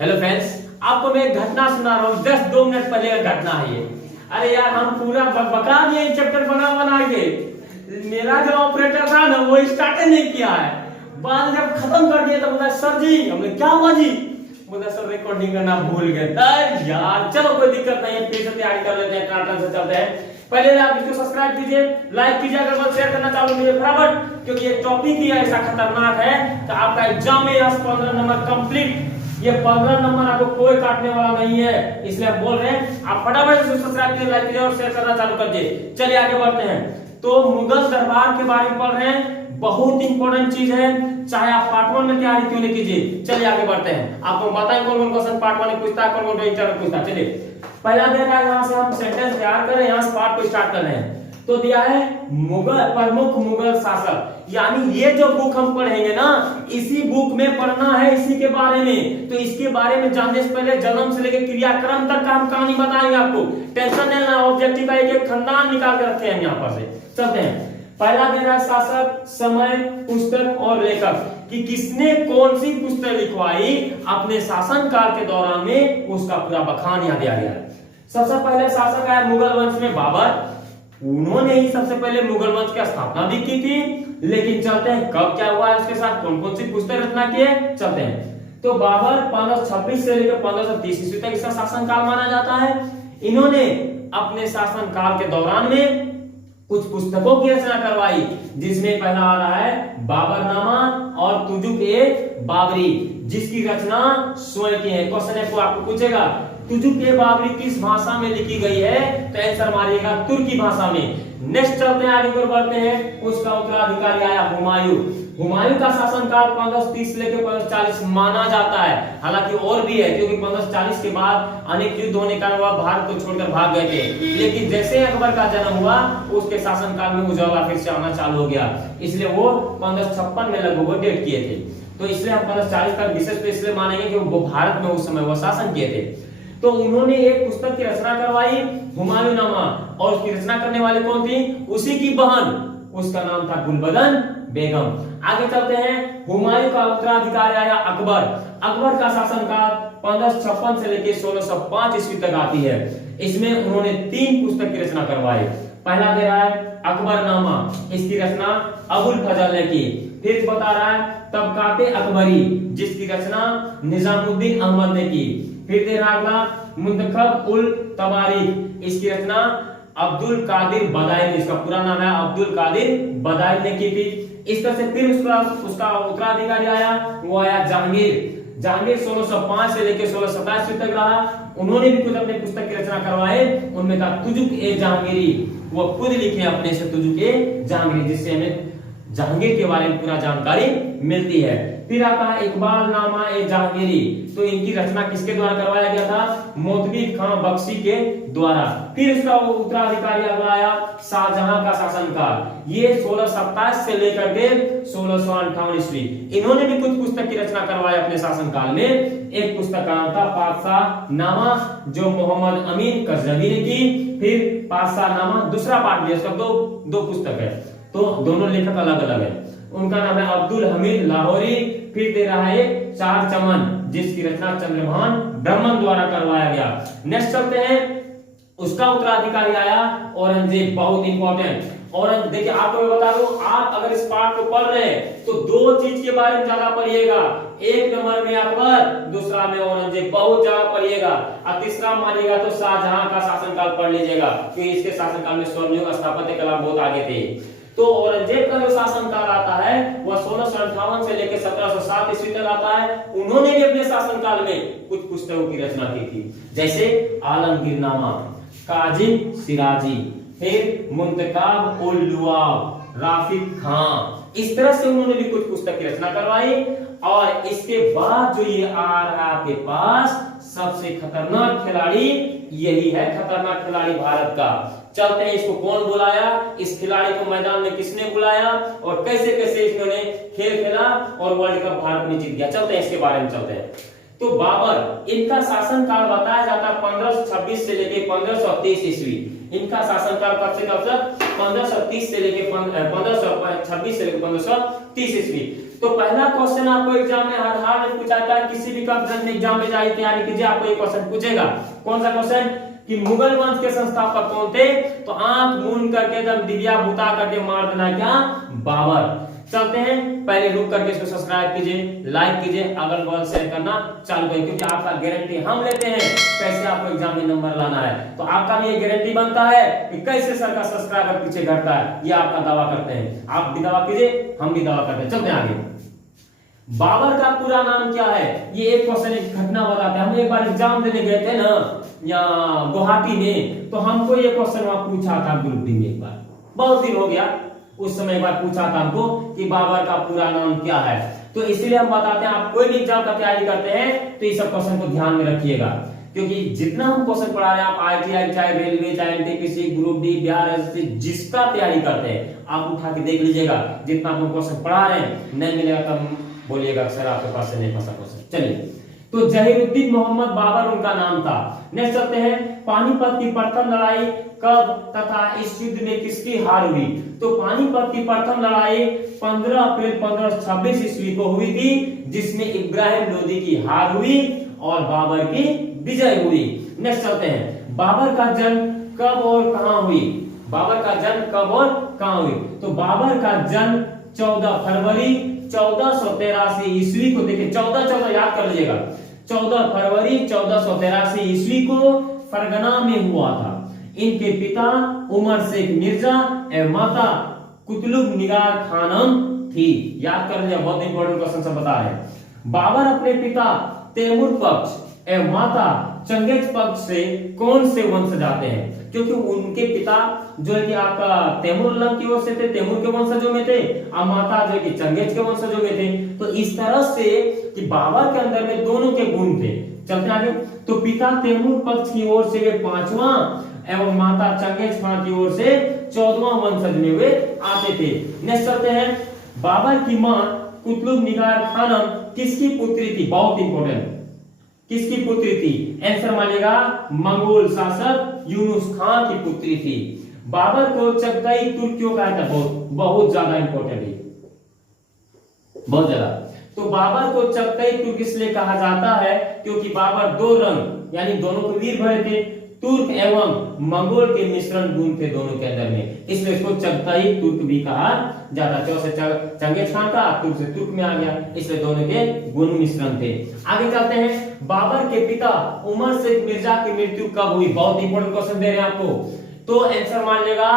Hello friends, आपको मैं एक घटना सुना रहा हूँ। जस्ट 2 मिनट पहले का घटना है ये। अरे यार, हम पूरा बका दिए चैप्टर बना के। मेरा जो ऑपरेटर था ना, वो स्टार्ट नहीं किया है। बाद में जब खत्म कर दिया तो बोला सर जी, हमने क्या हुआ जी? बोला सर रिकॉर्डिंग करना भूल गए। यार चलो कोई दिक्कत नहीं है, फिर से तैयारी कर लेते हैं, टनाटन से चलते हैं। पहले आप इसको सब्सक्राइब कीजिए, लाइक कीजिए, अगर बस शेयर करना चालू कीजिए फटाफट, क्योंकि ये टॉपिक ही ऐसा खतरनाक है कि आपका एग्जाम में 15 नंबर कंप्लीट। ये 15 नंबर आपको कोई काटने वाला नहीं है, इसलिए हम बोल रहे हैं आप फटाफट से सब्सक्राइब कीजिए, लाइक कीजिए और शेयर करना चालू कर दीजिए। चलिए आगे बढ़ते हैं। तो मुगल दरबार के बारे में पढ़ रहे हैं, बहुत इंपॉर्टेंट चीज है, चाहे आप पार्ट 1 में तैयारी क्यों नहीं कीजिए। चलिए आगे बढ़ते हैं, आपको बताएं कौन कौन क्वेश्चन पार्ट 1 में पूछता है, कौन कौन इंटर में पूछता है। चलिए पहला दे रहा है, यहाँ से हम सेंटेंस तैयार करें, यहाँ से पार्ट को स्टार्ट कर रहे हैं। तो दिया है मुगल प्रमुख मुगल शासक, यानी ये जो बुक हम पढ़ेंगे ना, इसी बुक में पढ़ना है, इसी के बारे में। तो इसके बारे में जानने से पहले जन्म से लेकर क्रियाक्रम तक का हम कहानी बताएंगे आपको। टेंशन नहीं लेना, ऑब्जेक्टिव का एक खंडान निकाल के रखे हैं यहाँ पर से। चलते हैं, पहला दे रहा है शासक, समय, पुस्तक और लेखक, कि किसने कौन सी पुस्तक लिखवाई अपने शासन काल के दौरान में, उसका पूरा बखान यहाँ दिया गया है। सबसे पहले शासक आया मुगल वंश में बाबर। उन्होंने ही सबसे पहले मुगल वंश की स्थापना भी की थी। लेकिन चलते हैं कब क्या हुआ है, उसके साथ कौन कौन सी पुस्तक रचना की है, चलते हैं। तो बाबर 1526 से लेकर 1530 ईस्वी तक इसका शासनकाल माना जाता है। इन्होंने अपने शासनकाल के दौरान में कुछ पुस्तकों की रचना करवाई, जिसमें पहला आ रहा है बाबरनामा और तुजुक-ए-बाबरी, जिसकी रचना स्वयं की है। क्वेश्चन है, आपको पूछेगा तुजुक-ए-बाबरी किस भाषा में लिखी गई है, तो आंसर मारिएगा तुर्की भाषा में। नेक्स्ट चलते हैं, आगे और बढ़ते हैं। उसका उत्तराधिकारी आया हुमायूं। हुमायूं का शासनकाल 1530 से लेकर 1540 माना जाता है। हालांकि और भी है, क्योंकि 1540 के बाद अनेक युद्ध होने का बाद भारत को छोड़कर भाग गए थे। लेकिन जैसे अकबर का जन्म हुआ, उसके शासनकाल में उजाला फिर से आना चालू हो गया, इसलिए वो 1556 में लगभग वो डेट किए थे। तो इसलिए हम 1540 तक विशेष पे इसलिए मानेंगे कि वो भारत में उस समय वो शासन किए थे। तो उन्होंने एक पुस्तक की रचना करवाई, हुमायूंनामा, और उसकी रचना करने वाले कौन थी, उसी की बहन, उसका नाम था गुलबदन बेगम। आगे चलते हैं, हुमायूं का उत्तराधिकारी आया अकबर। अकबर का शासनकाल 1556 से लेकर 1605 ईस्वी तक आती है। इसमें उन्होंने 3 पुस्तक की रचना करवाई। पहला दे रहा है अकबरनामा, इसकी रचना अबुल फजल ने की। फिर बता रहा है तबकाते अकबरी, जिसकी रचना निजामुद्दीन अहमद ने की। फिर दे रहा अगला मुंतखब उल तबारीख, इसकी रचना अब्दुल कादिर बदाई ने, इसका पूरा नाम है अब्दुल कादिर बदाई ने की थी। इस तरह से फिर उसका उत्तराधिकारी आया, वो आया जहांगीर। जहांगीर 1605 से लेकर 1627 तक रहा। उन्होंने भी कुछ अपने पुस्तक की रचना करवाए, उनमें था तुजुक-ए-जहांगीरी। वो खुद लिखे अपने से तुजुक-ए-जहांगीरी, जिससे हमें जहांगीर के बारे में पूरा जानकारी मिलती है। फिर आता है इकबाल-नामा-ए-जहांगीरी। तो इनकी रचना किसके द्वारा करवाया गया था, मोतबी खां बख्शी के द्वारा। फिर इसका उत्तराधिकारी आया शाहजहां का शासनकाल, ये 1627 से लेकर के 1658 ईस्वी। इन्होंने भी कुछ पुस्तक की रचना करवाई अपने शासनकाल में। एक पुस्तक का नाम था पातशाहनामा, जो मोहम्मद अमीन कज़वी ने की। फिर पातशाहनामा दूसरा पार्ट भी, इसका दो पुस्तक है, तो दोनों लेखक अलग अलग है। उनका नाम है अब्दुल हमीद लाहौरी। फिर दे रहा है चार चमन, जिसकी रचना चंद्रभान ब्रह्मन द्वारा करवाया गया। नेक्स्ट चलते हैं, उसका उत्तराधिकारी आया औरंगजेब। बहुत इंपॉर्टेंट औरंगजेब, देखिए आपको मैं बता दूं, आप अगर इस पार्ट को पढ़ रहे हैं तो 2 चीज के बारे में ज्यादा पढ़िएगा। एक नंबर में अकबर, दूसरा में औरंगजेब, बहुत ज्यादा पढ़िएगा। और तीसरा मानिएगा तो शाहजहां का शासनकाल पढ़ लीजिएगा, क्योंकि इसके शासनकाल में स्वर्णयुग, स्थापत्य कला बहुत आगे थे। तो औरंगजेब का जो शासनकाल आता है वह 1658 से लेकर 1707 ईस्वी तक आता है। उन्होंने भी अपने शासनकाल में कुछ पुस्तकों की रचना की थी, जैसे आलमगीरनामा, काजिम सिराजी, फिर मुंतखाब उल लुआब, राफिक खां। इस तरह से उन्होंने भी कुछ पुस्तक की रचना करवाई। और इसके बाद जो ये आ रहा है आपके पास, सबसे खतरनाक खिलाड़ी यही है, खतरनाक खिलाड़ी भारत का। चलते हैं, इसको कौन बुलाया, इस खिलाड़ी को मैदान में किसने बुलाया, और कैसे कैसे इन्होंने खेल खेला और वर्ल्ड कप भारत में जीत गया। चलते हैं, इसके बारे में चलते हैं। तो बाबर, इनका शासनकाल बताया जाता है 1526 से लेकर 1530 ईस्वी। इनका शासनकाल कब से कब तक, 1530 से लेकर 1526 से लेकर 1530 ईस्वी। तो पहला क्वेश्चन आपको एग्जाम में हर हाल में पूछा जाता है, किसी भी कंपटीशन एग्जाम में जाइए तैयारी कीजिए, आपको एक क्वेश्चन पूछेगा। कौन सा क्वेश्चन? कि मुगल वंश के संस्थापक कौन थे? तो आंख मूंद करके एकदम दिव्या बुता करके मार देना क्या? बाबर। चलते हैं, पहले रुक करके इसको सब्सक्राइब कीजिए, लाइक कीजिए, अगल बगल शेयर करना चालू करिए, क्योंकि आपका गारंटी हम लेते हैं कैसे आपको एग्जाम में नंबर लाना है। तो आपका भी ये गारंटी बनता है कि कैसे सर का सब्सक्राइबर पीछे घटता है, ये आपका दावा करते हैं। आप भी दावा कीजिए, हम भी दावा करते हैं। चलते हैं आगे। बाबर का पूरा नाम क्या है? ये एक क्वेश्चन, एक घटना बताते हैं। हम एक बार एग्जाम देने गए थे ना यहाँ गुवाहाटी में, तो हमको ये क्वेश्चन वहां पूछा था ग्रुप डी में एक बार, बहुत दिन हो गया, उस समय एक बार पूछा था हमको कि बाबर का पूरा नाम क्या है। तो इसलिए हम बताते हैं, आप कोई भी एग्जाम का तैयारी करते हैं तो इस सब क्वेश्चन को ध्यान में रखिएगा, क्योंकि जितना हम क्वेश्चन पढ़ा रहे हैं, आप आईटीआई चाहे रेलवे चाहे NTPC group D Bihar SSC जिसका तैयारी करते हैं, आप उठा के देख लीजिएगा। जितना हम क्वेश्चन पढ़ा रहे हैं नहीं मिलेगा तब बोलिएगा सर आपके पास से नहीं फंसा क्वेश्चन। चलिए, तो जहीरुद्दीन मोहम्मद बाबर उनका नाम था। नेक्स्ट चलते हैं, पानीपत की प्रथम लड़ाई कब तथा इस युद्ध में किसकी हार हुई? तो पानीपत की प्रथम लड़ाई 15 अप्रैल 1526 ईस्वी को हुई थी, जिसमें इब्राहिम लोदी की हार हुई और बाबर की विजय हुई। नेक्स्ट चलते हैं, बाबर का जन्म कब और कहां हुई? बाबर का जन्म कब और कहां हुई? तो बाबर का जन्म 14 फरवरी 1483 ईस्वी को, देखिए 14 याद कर लीजिएगा, 14 फरवरी 1483 ईस्वी को फरगना में हुआ था। इनके पिता उमर शेख मिर्जा एवं माता कुतुब निगार खानम थी। याद कर लिया, बहुत इंपॉर्टेंट क्वेश्चन सब बता रहे हैं। बाबर अपने पिता तैमूर पक्ष एवं माता चंगेज पक्ष से कौन से वंश जाते हैं? क्योंकि उनके पिता जो है कि आपका तैमूर की ओर से थे, तैमूर के वंशजों में थे, और माता जो है कि चंगेज के वंशजों में थे। तो इस तरह से कि बाबर के अंदर में दोनों के गुण थे। चलते आगे, तो पिता तैमूर पक्ष की ओर से वे 5वां एवं माता चंगेज खान की ओर से 14वां वंशज में वे आते थे। नेक्स्ट चलते हैं, बाबर की मां कुतुब निगार खानम किसकी पुत्री थी? बहुत इंपॉर्टेंट, किसकी पुत्री थी? आंसर मानिएगा, मंगोल शासक यूनुस खान की पुत्री थी। बाबर को चगताई तुर्क क्यों कहा था? बहुत ज्यादा इंपॉर्टेंट है, बहुत ज्यादा। तो बाबर को चगताई तुर्क इसलिए कहा जाता है क्योंकि बाबर दो रंग यानी दोनों को वीर भरे थे, तुर्क एवं मंगोल के मिश्रण गुण थे दोनों के अंदर में, इसलिए इसको चगताई तुर्क भी कहा जाता है। से चंगेज खान का तुर्क से तुर्क में आ गया, इसलिए दोनों के गुण मिश्रण थे। आगे चलते हैं, बाबर के पिता उमर शेख मिर्जा की मृत्यु कब हुई? बहुत इंपॉर्टेंट क्वेश्चन दे रहे हैं आपको, तो आंसर मान लेगा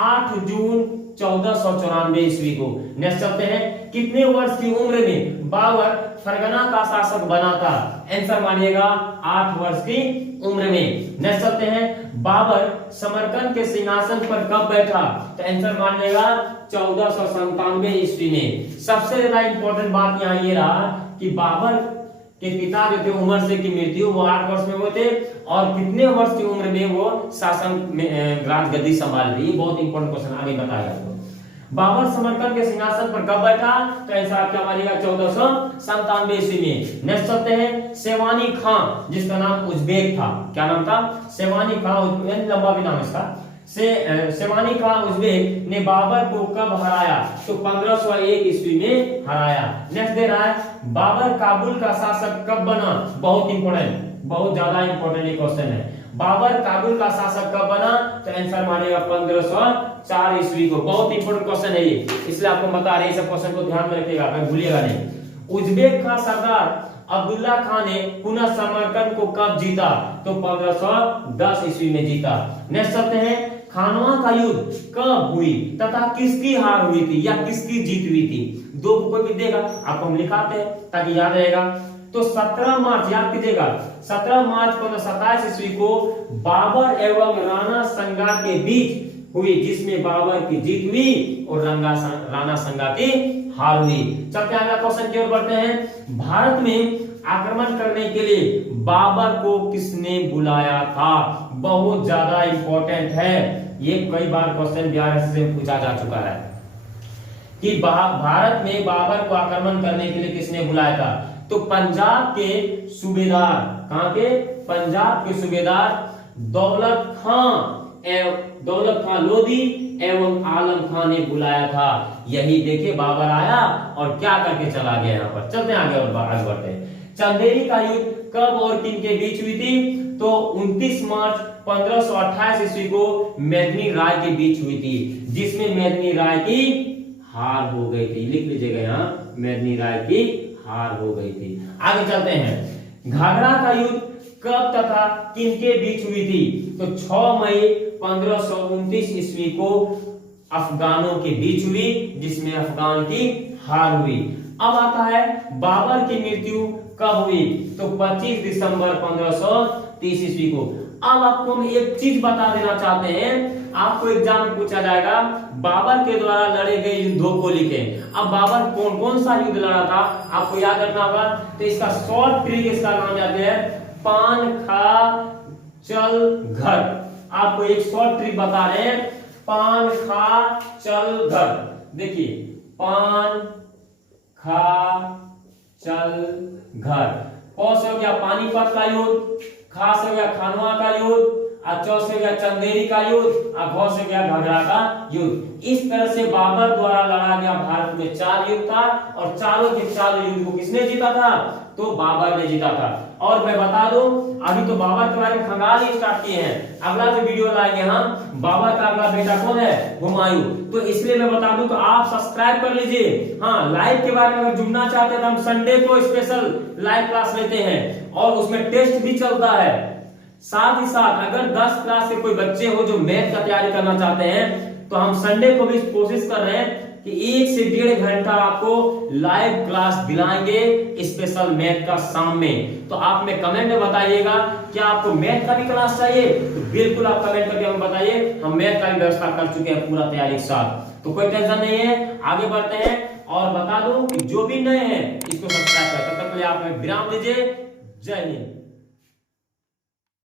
8 जून 1494 ईस्वी को। नेक्स्ट चलते हैं, कितने वर्ष की उम्र में बाबर फरगना का शासक बना था? आंसर मानिएगा 8 वर्ष की उम्र में। नेक्स्ट चलते हैं, बाबर समरकंद के सिंहासन पर कब बैठा? तो आंसर मानिएगा 1497 ईस्वी में। सबसे ज्यादा इंपॉर्टेंट बात यहाँ ये रहा कि बाबर के पिता जो थे उमर शेख की मृत्यु वो 8 वर्ष में हुए थे, और कितने वर्ष की उम्र में वो शासन में राजगद्दी संभाल रही है। बहुत इंपॉर्टेंट क्वेश्चन आगे बताया आपको। बाबर समरकंद के सिंहासन पर कब बैठा? तो आंसर आपका मानिएगा 1497 ईस्वी में। नेक्स्ट चलते हैं, सेवानी खां जिसका नाम उज्बेक था, क्या नाम था? सेवानी खां, लंबा भी नाम इसका। सेवानी खां उज्बेक ने बाबर को कब हराया? तो 1501 ईस्वी में हराया। नेक्स्ट दे रहा है, बाबर काबुल का शासक कब बना? बहुत इंपॉर्टेंट, बहुत ज्यादा इंपॉर्टेंट ये क्वेश्चन है। बाबर काबुल का शासक कब बना? तो आंसर मानिएगा 1504 ईस्वी को। बहुत इंपॉर्टेंट क्वेश्चन है ये, इसलिए आपको बता रहे हैं, सब क्वेश्चन को ध्यान में रखिएगा, मैं भूलिएगा नहीं। उज्बेक खां सरदार अब्दुल्ला खान ने पुनः समरकंद को कब जीता? तो 1510 ईस्वी में जीता। नेक्स्ट चलते हैं, खानवा का युद्ध कब हुई तथा किसकी हार हुई थी या किसकी जीत हुई थी? दो कोई भी देगा आपको हम लिखाते हैं ताकि याद रहेगा। तो 17 मार्च याद कीजिएगा, 17 मार्च 1527 ईस्वी को बाबर एवं राणा संगा के बीच हुई, जिसमें बाबर की जीत हुई और राणा संगा की हार हुई। चलते आगे क्वेश्चन की ओर बढ़ते हैं। भारत में आक्रमण करने के लिए बाबर को किसने बुलाया था? बहुत ज्यादा इंपॉर्टेंट है ये, कई बार क्वेश्चन बिहार से पूछा जा चुका है कि भारत में बाबर को आक्रमण करने के लिए किसने बुलाया था? तो पंजाब के सूबेदार, कहां के? पंजाब के सूबेदार दौलत खां लोधी एवं आलम खान ने बुलाया था। यही देखिए बाबर आया और क्या करके चला गया। यहाँ पर चलते हैं आगे और आगे बढ़ते हैं। चंदेरी का युद्ध कब और किन के बीच हुई थी? तो 29 मार्च 1528 ईस्वी को मेदिनी राय के बीच हुई थी, जिसमें मेदिनी राय की हार हो गई थी। लिख लीजिएगा यहाँ, मेदिनी राय की हार हो गई थी। आगे चलते हैं। घाघरा का युद्ध कब तथा किनके बीच हुई थी? तो 6 मई 1529 ईस्वी को अफगानों के बीच हुई, जिसमें अफगान की हार हुई। अब आता है बाबर की मृत्यु कब हुई? तो 25 दिसंबर 1530 ईस्वी को। अब आपको हम एक चीज बता देना चाहते हैं, आपको एग्जाम में पूछा जाएगा बाबर के द्वारा लड़े गए युद्धों को लिखें। अब बाबर कौन कौन सा युद्ध लड़ा था आपको याद रखना होगा। तो इसका शॉर्ट ट्रिक, इसका नाम याद है पान खा चल घर। आपको एक शॉर्ट ट्रिक बता रहे हैं, पान खा चल घर। देखिए पान खा चल घर। पौ से हो गया पानीपत का युद्ध, खा से हो गया खानवा का युद्ध, और चौ से हो गया चंदेरी का युद्ध, और घौ से हो गया घाघरा का युद्ध। इस तरह से बाबर द्वारा लड़ा गया भारत में 4 युद्ध था, और चारों के चारों युद्ध को किसने जीता था? तो बाबर ने जीता था। और मैं बता दूं, अभी तो बाबर के बारे में खंगाल ही स्टार्ट किए हैं। अगला जो वीडियो लाएंगे हम, बाबर का अगला बेटा कौन है? हुमायूं। तो इसलिए मैं बता दूं, तो आप सब्सक्राइब कर लीजिए। हाँ, लाइव के बारे में अगर जुड़ना चाहते हैं तो हम संडे को स्पेशल लाइव क्लास लेते हैं, और उसमें टेस्ट भी चलता है। साथ ही साथ अगर 10 क्लास के कोई बच्चे हो जो मैथ का तैयारी करना चाहते हैं, तो हम संडे को भी कोशिश कर रहे हैं कि 1 से 1.5 घंटा आपको लाइव क्लास दिलाएंगे स्पेशल मैथ का शाम में। तो आप में कमेंट में बताइएगा क्या आपको मैथ का भी क्लास चाहिए? तो बिल्कुल आप कमेंट करके हमें बताइए, हम मैथ का भी व्यवस्था कर चुके हैं पूरा तैयारी के साथ। तो कोई टेंशन नहीं है, आगे बढ़ते हैं। और बता दूं कि जो भी नए हैं इसको सब्सक्राइब करें। तब तक के लिए आप विराम दीजिए। जय हिंद।